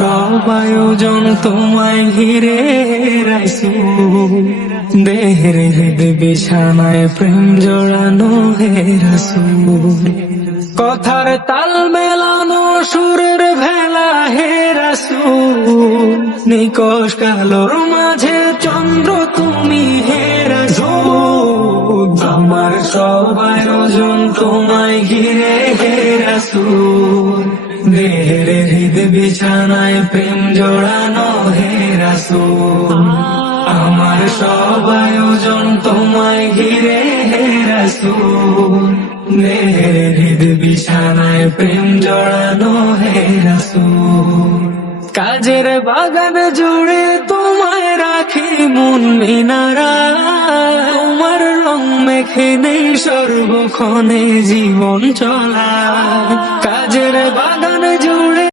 সব আয়োজন তোমায় ঘিরে রাসূল, দেহের হৃদ বিছানায় প্রেম জড়ানো হে রাসূল, কথার তাল মেলানো সুরের ভেলা হে রাসূল, নিকশ কালোর মাঝে চন্দ্র তুমি হে রাসূল, আমার সব আয়োজন তোমায় ঘিরে হে রাসূল, দেহের হৃদ বিছানায় প্রেম জড়ানো হে রাসূল, আমার সব আয়োজন তোমায় ঘিরে হে রাসূল, দেহের হৃদ বিছানায় প্রেম জড়ানো হে রাসূল, কাজের বাগান জুড়ে তোমায় রাখি মন মিনারা, তোমার রং মেখে নেই সর্বক্ষণে জীবন চলা, কাজের বাগান জুড়ে